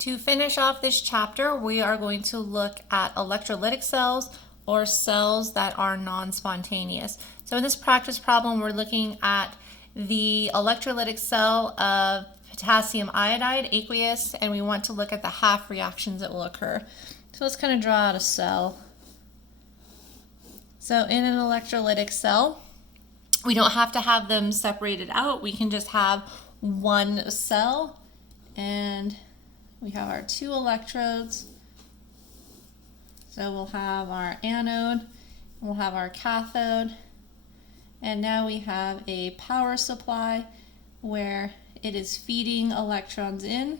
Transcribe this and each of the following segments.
To finish off this chapter, we are going to look at electrolytic cells or cells that are non-spontaneous. So in this practice problem, we're looking at the electrolytic cell of potassium iodide, aqueous, and we want to look at the half reactions that will occur. So let's kind of draw out a cell. So in an electrolytic cell, we don't have to have them separated out. We can just have one cell, and we have our two electrodes. So we'll have our anode, we'll have our cathode, and now we have a power supply where it is feeding electrons in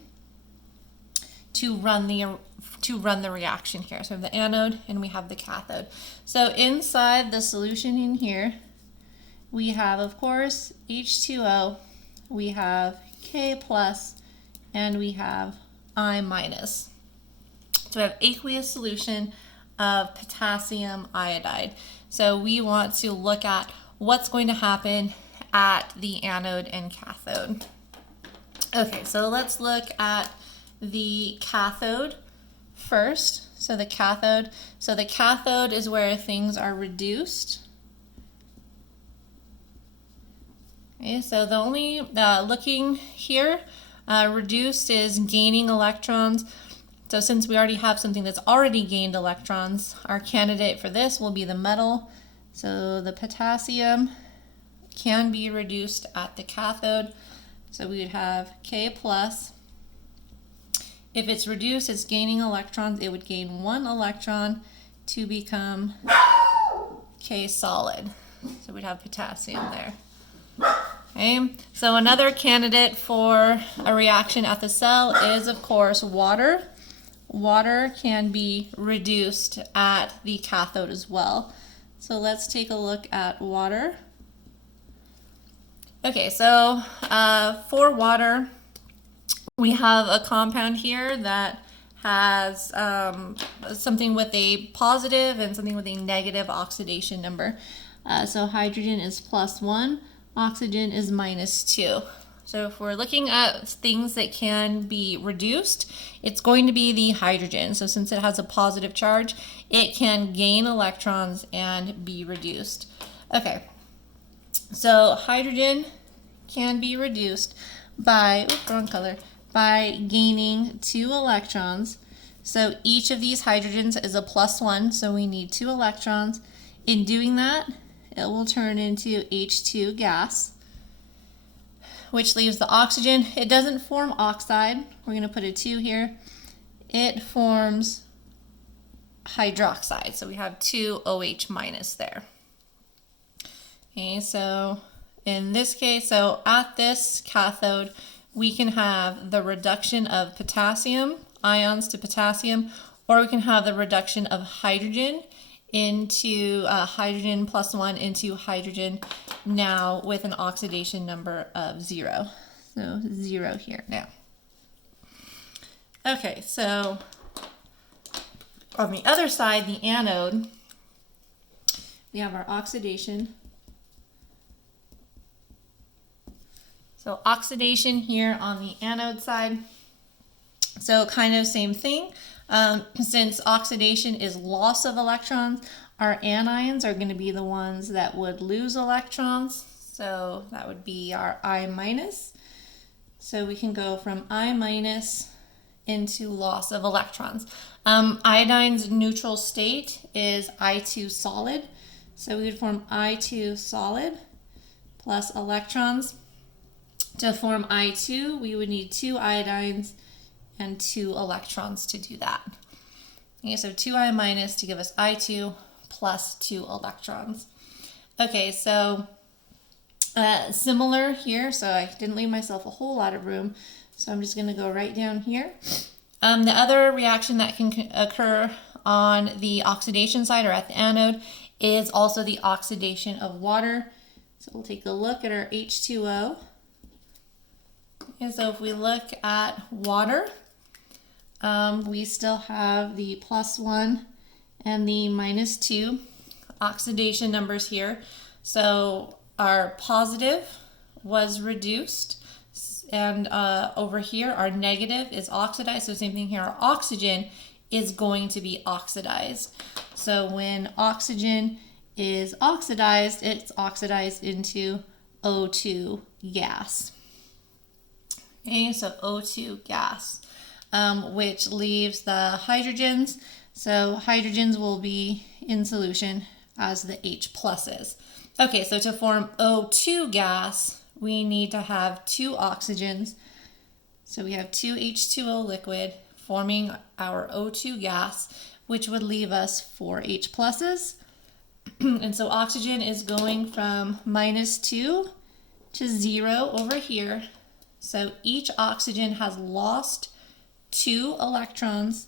to run the reaction here. So we have the anode and we have the cathode. So inside the solution in here, we have, of course, H2O, we have K plus, and we have I minus. So we have aqueous solution of potassium iodide. So we want to look at what's going to happen at the anode and cathode. Okay, so let's look at the cathode first. So the cathode is where things are reduced. Okay, so the only looking here, reduced is gaining electrons. So since we already have something that's already gained electrons, our candidate for this will be the metal. So the potassium can be reduced at the cathode. So we would have K plus. If it's reduced, it's gaining electrons. It would gain one electron to become K solid. So we'd have potassium there. Okay, so another candidate for a reaction at the cell is, of course, water. Water can be reduced at the cathode as well. So let's take a look at water. Okay, so for water, we have a compound here that has something with a positive and something with a negative oxidation number. So hydrogen is +1. Oxygen is -2. So if we're looking at things that can be reduced, it's going to be the hydrogen. So since it has a positive charge, it can gain electrons and be reduced. Okay, so hydrogen can be reduced by, wrong color, by gaining 2 electrons. So each of these hydrogens is a +1, so we need 2 electrons. In doing that, it will turn into H2 gas, which leaves the oxygen. It doesn't form oxide. We're going to put a 2 here. It forms hydroxide. So we have 2 OH minus there. Okay, so in this case, so at this cathode, we can have the reduction of potassium ions to potassium, or we can have the reduction of hydrogen into hydrogen +1 into hydrogen, now with an oxidation number of 0. So 0 here now. Okay, so on the other side, the anode, we have our oxidation. So oxidation here on the anode side. So kind of same thing. Since oxidation is loss of electrons, our anions are going to be the ones that would lose electrons. So that would be our I minus. So we can go from I minus into loss of electrons. Iodine's neutral state is I2 solid. So we would form I2 solid plus electrons. To form I2, we would need 2 iodines and 2 electrons to do that. Okay, so 2I minus to give us I2 plus 2 electrons. Okay, so similar here, so I didn't leave myself a whole lot of room, so I'm just going to go right down here. The other reaction that can occur on the oxidation side or at the anode is also the oxidation of water. So we'll take a look at our H2O. And so if we look at water, we still have the +1 and the -2 oxidation numbers here. So our positive was reduced and over here our negative is oxidized. So same thing here, our oxygen is going to be oxidized. So when oxygen is oxidized, it's oxidized into O2 gas. Okay, so O2 gas, which leaves the hydrogens. So hydrogens will be in solution as the H pluses. Okay, so to form O2 gas, we need to have two oxygens. So we have two H2O liquid forming our O2 gas, which would leave us 4 H pluses. And so oxygen is going from -2 to 0 over here. So each oxygen has lost 2 electrons,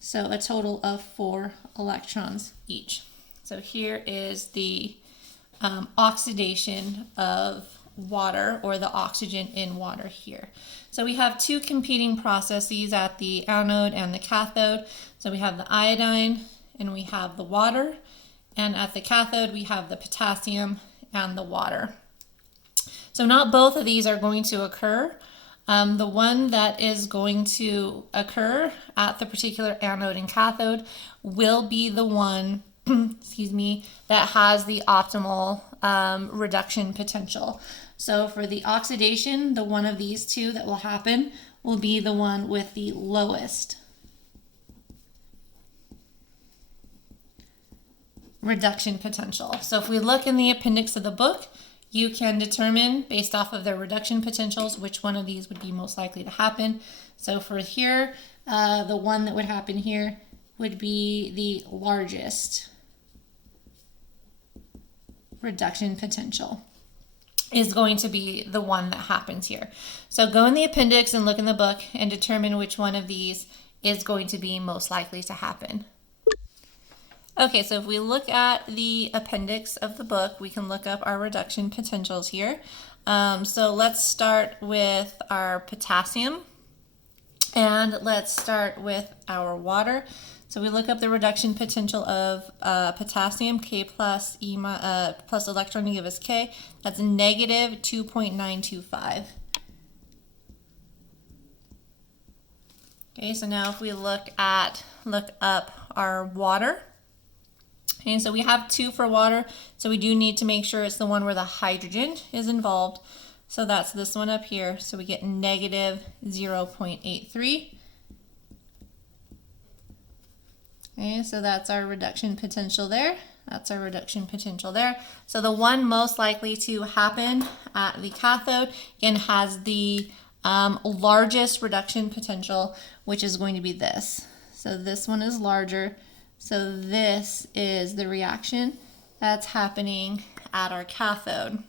so a total of 4 electrons each. So here is the oxidation of water, or the oxygen in water here. So we have two competing processes at the anode and the cathode. So we have the iodine and we have the water, and at the cathode we have the potassium and the water. So not both of these are going to occur. The one that is going to occur at the particular anode and cathode will be the one excuse me, that has the optimal reduction potential. So for the oxidation, the one of these two that will happen will be the one with the lowest reduction potential. So if we look in the appendix of the book, you can determine based off of their reduction potentials which one of these would be most likely to happen. So for here, the one that would happen here would be the largest reduction potential, is going to be the one that happens here. So go in the appendix and look in the book and determine which one of these is going to be most likely to happen. Okay, so if we look at the appendix of the book, we can look up our reduction potentials here. So let's start with our potassium, and let's start with our water. So we look up the reduction potential of potassium, K plus E plus electron to give us K. That's negative 2.925. Okay, so now if we look up our water. Okay, so we have 2 for water, so we do need to make sure it's the one where the hydrogen is involved. So that's this one up here. So we get negative 0.83. Okay, so that's our reduction potential there. That's our reduction potential there. So the one most likely to happen at the cathode, again, has the largest reduction potential, which is going to be this. So this one is larger. So this is the reaction that's happening at our cathode.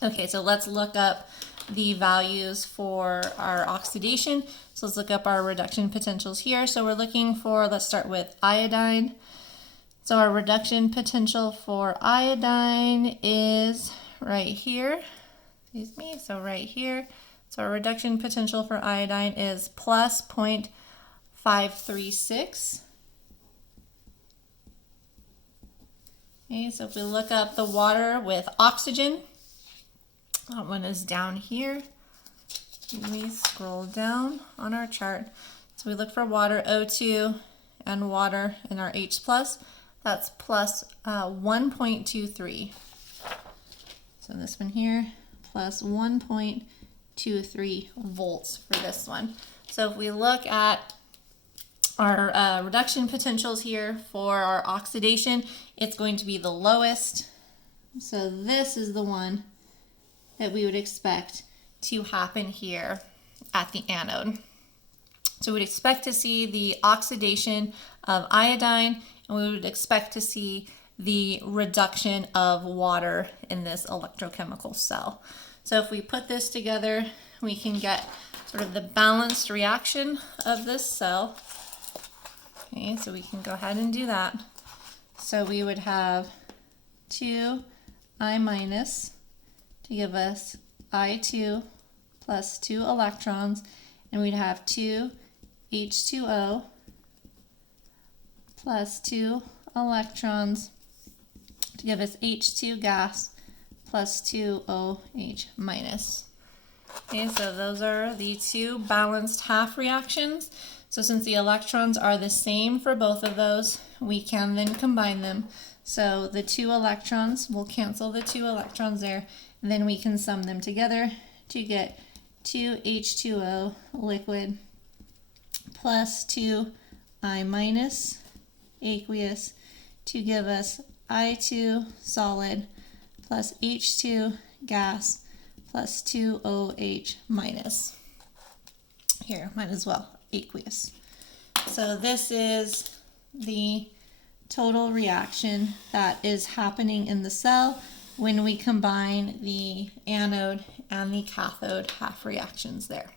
Okay, so let's look up the values for our oxidation. So let's look up our reduction potentials here. So we're looking for, let's start with iodine. So our reduction potential for iodine is right here. Excuse me, so right here. So our reduction potential for iodine is plus 0.536. Okay, so if we look up the water with oxygen, that one is down here. We scroll down on our chart. So we look for water, O2, and water in our H plus. That's plus 1.23. So this one here, plus 1.23 volts for this one. So if we look at our reduction potentials here for our oxidation, it's going to be the lowest. So this is the one that we would expect to happen here at the anode. So we'd expect to see the oxidation of iodine, and we would expect to see the reduction of water in this electrochemical cell. So if we put this together, we can get sort of the balanced reaction of this cell. Okay, so we can go ahead and do that. So we would have 2I minus to give us I2 plus 2 electrons, and we'd have 2 H2O plus 2 electrons to give us H2 gas plus 2 OH minus. Okay, so those are the two balanced half reactions. So since the electrons are the same for both of those, we can then combine them. So the two electrons, we'll cancel the two electrons there, and then we can sum them together to get 2H2O liquid plus 2I minus aqueous to give us I2 solid plus H2 gas plus 2OH minus. Here, might as well, aqueous. So this is the total reaction that is happening in the cell when we combine the anode and the cathode half reactions there.